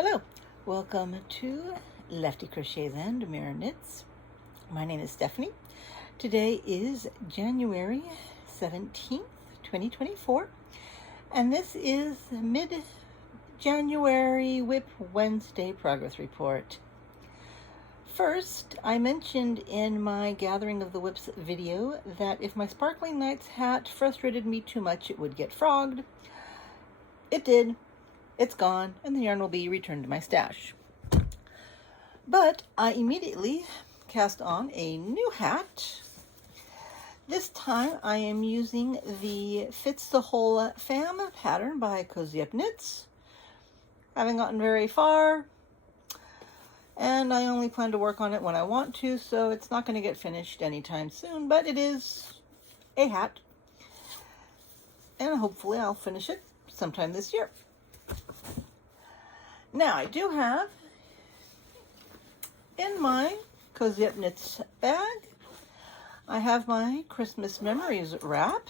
Hello, welcome to Lefty Crochets and MurderKnits. My name is Stephanie. Today is January 17th, 2024, and this is mid-January WIP Wednesday progress report. First, I mentioned in my Gathering of the WIPs video that if my Sparkling Nights hat frustrated me too much, it would get frogged. It did. It's gone, and the yarn will be returned to my stash. But I immediately cast on a new hat. This time I am using the Fits the Whole Fam pattern by WIP Knits. Haven't gotten very far, and I only plan to work on it when I want to, so it's not going to get finished anytime soon, but it is a hat, and hopefully I'll finish it sometime this year. Now, I do have in my WIP Knits bag, I have my Christmas Memories wrap.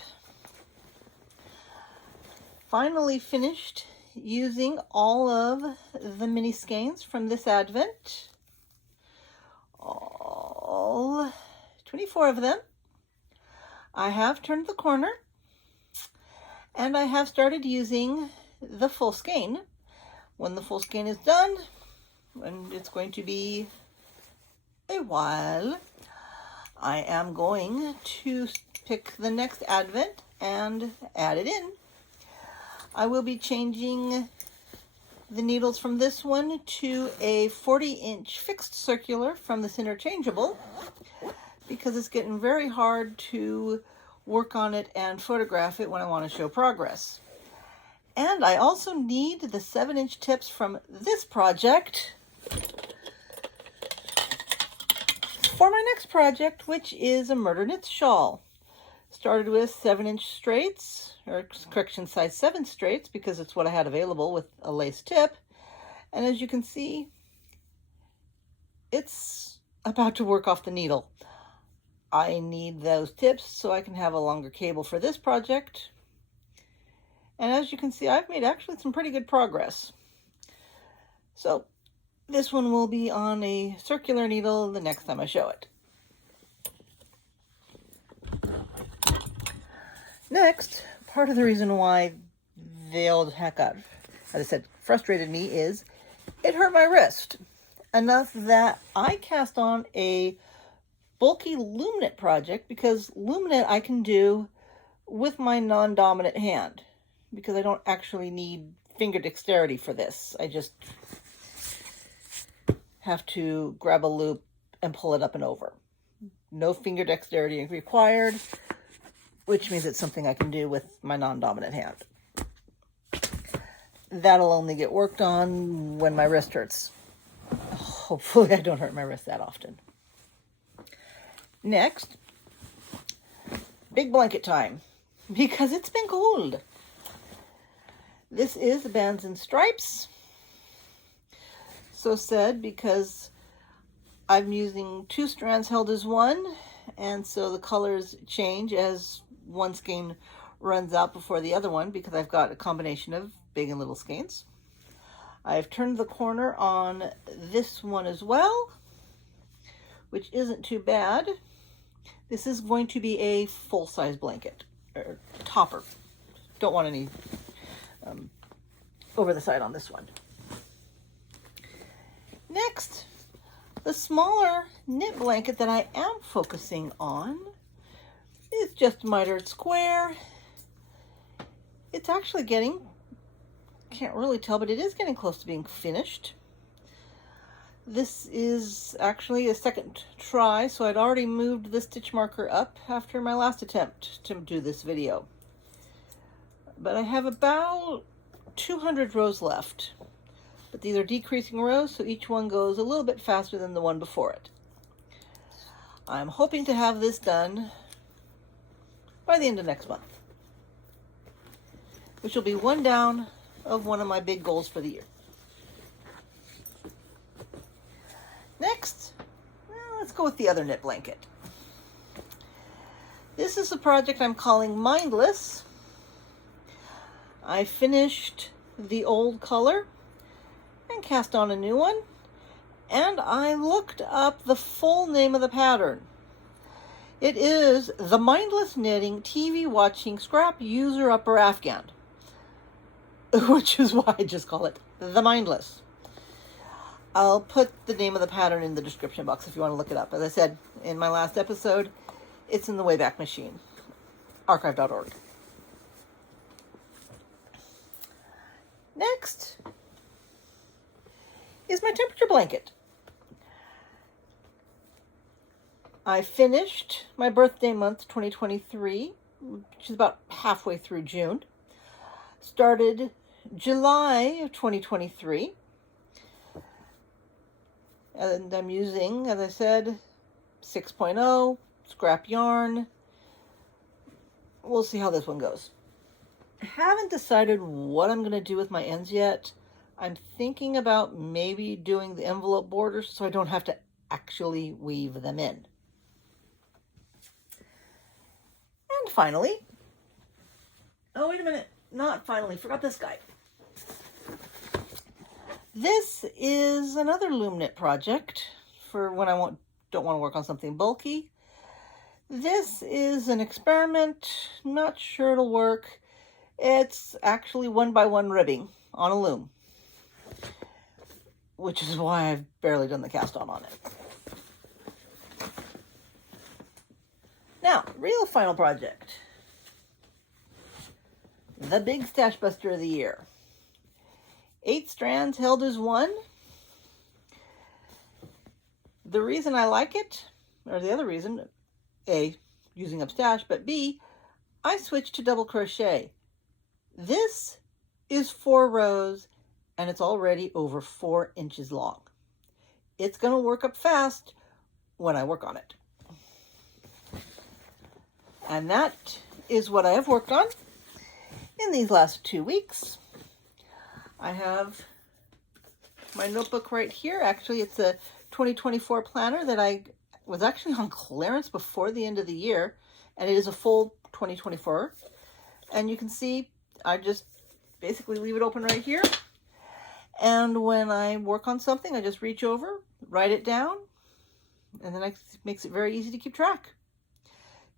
Finally finished using all of the mini skeins from this Advent. All 24 of them. I have turned the corner, and I have started using the full skein. When the full skein is done, and it's going to be a while, I am going to pick the next Advent and add it in. I will be changing the needles from this one to a 40-inch fixed circular from this interchangeable, because it's getting very hard to work on it and photograph it when I want to show progress. And I also need the 7-inch tips from this project for my next project, which is a MurderKnits shawl. Started with 7-inch straights, or correction, size 7 straights, because it's what I had available with a lace tip. And as you can see, it's about to work off the needle. I need those tips so I can have a longer cable for this project. And as you can see, I've made actually some pretty good progress. So this one will be on a circular needle the next time I show it. Next, part of the reason why the old heck out, as I said, frustrated me is it hurt my wrist enough that I cast on a bulky loom knit project, because loom knit I can do with my non-dominant hand, because I don't actually need finger dexterity for this. I just have to grab a loop and pull it up and over. No finger dexterity required, which means it's something I can do with my non-dominant hand. That'll only get worked on when my wrist hurts. Hopefully I don't hurt my wrist that often. Next, big blanket time, because it's been cold. This is Bands and Stripes. So said because I'm using 2 strands held as one, and so the colors change as one skein runs out before the other one, because I've got a combination of big and little skeins. I've turned the corner on this one as well, which isn't too bad. This is going to be a full-size blanket, or topper. Don't want any over the side on this one. Next, the smaller knit blanket that I am focusing on is just mitered square. It's actually getting, can't really tell, but it is getting close to being finished. This is actually a second try, so I'd already moved the stitch marker up after my last attempt to do this video. But I have about 200 rows left, but these are decreasing rows, so each one goes a little bit faster than the one before it. I'm hoping to have this done by the end of next month, which will be one down of one of my big goals for the year. Next, let's go with the other knit blanket. This is a project I'm calling Mindless. I finished the old color and and cast on a new one, and I looked up the full name of the pattern. It is the Mindless Knitting TV Watching Scrap User Upper Afghan, which is why I just call it the Mindless. I'll put the name of the pattern in the description box if you want to look it up. As I said in my last episode, it's in the Wayback Machine, archive.org. Next is my temperature blanket. I finished my birthday month 2023, which is about halfway through June. Started July of 2023. And I'm using, as I said, 6.0 scrap yarn. We'll see how this one goes. I haven't decided what I'm going to do with my ends yet. I'm thinking about maybe doing the envelope borders so I don't have to actually weave them in. And finally, oh wait a minute, not finally, forgot this guy. This is another loom knit project for when I don't want to work on something bulky. This is an experiment, not sure it'll work. It's actually 1x1 ribbing on a loom, which is why I've barely done the cast on it. Now, real final project. The big stash buster of the year. 8 strands held as one. The reason I like it, or the other reason, A, using up stash, but B, I switched to double crochet. This is 4 rows and it's already over 4 inches long. It's going to work up fast when I work on it. And that is what I have worked on in these last 2 weeks. I have my notebook right here. Actually, it's a 2024 planner that I was actually on clearance before the end of the year, and it is a full 2024. And you can see I just basically leave it open right here. And when I work on something, I just reach over, write it down, and then it makes it very easy to keep track.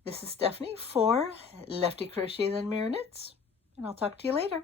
This is Stephanie for Lefty Crochets and MurderKnits, and I'll talk to you later.